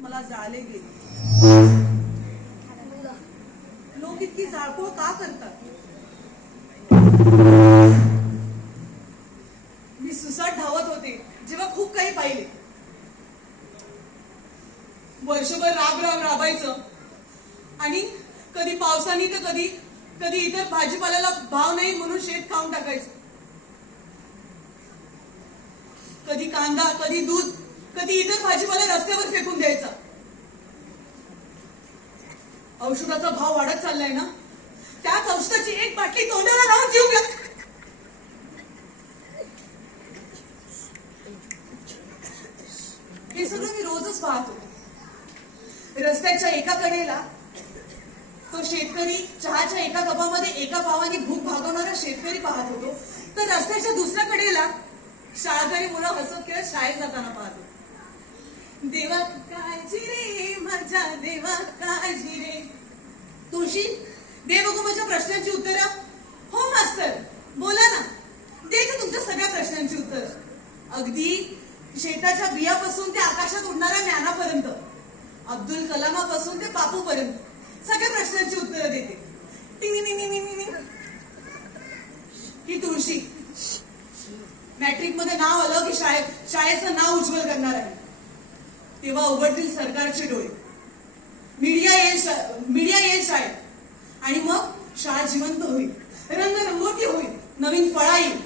मला जाळे गेले. लोक इतकी जाळपोळ का करतात? मी सुसाट धावत होते जेव्हा खूप काही पाहिले. वर्षभर राब राब राबायचं आणि कधी पावसाने तर कधी कधी इतर भाजीपाल्याला भाव नाही म्हणून शेत खाऊन टाकायचं. कधी कांदा, कधी दूध, कधी इतर भाजीपाला रस्त्यावर फेकून द्यायचा. औषधाचा भाव वाढत चाललाय ना, त्याच औषधाची एक बाटली तोंडाला लावून जीव घ्या. हे सगळं मी रोजच पाहतो. रस्त्याच्या एका कडेला तो शेतकरी चहाच्या एका कपामध्ये एका पावाने भूक भागवणारा शेतकरी पाहत होतो, तर रस्त्याच्या दुसऱ्या कडेला शाळकरी मुलं हसत खेळत शाळेत जाताना पाहतो. देवा काळजी रे माझ्या देवा काळजी रे. तुळशी, दे बघू माझ्या प्रश्नांची उत्तरं. हो मास्तर, बोला ना. देते तुमच्या सगळ्या प्रश्नांची उत्तर. अगदी शेताच्या बियापासून ते आकाशात उडणाऱ्या ज्ञानापर्यंत, अब्दुल कलामापासून ते बापूपर्यंत सगळ्या प्रश्नांची उत्तरं देते. ही तुळशी मॅट्रिक मध्ये नाव आलं की शाळेचं नाव उज्ज्वल करणार आहे. तेव्हा उघडतील सरकारचे डोळे. मीडिया येईल शाळेत आणि मग शाळा जिवंत होईल, रंगरंगोटी होईल, नवीन फळा येईल.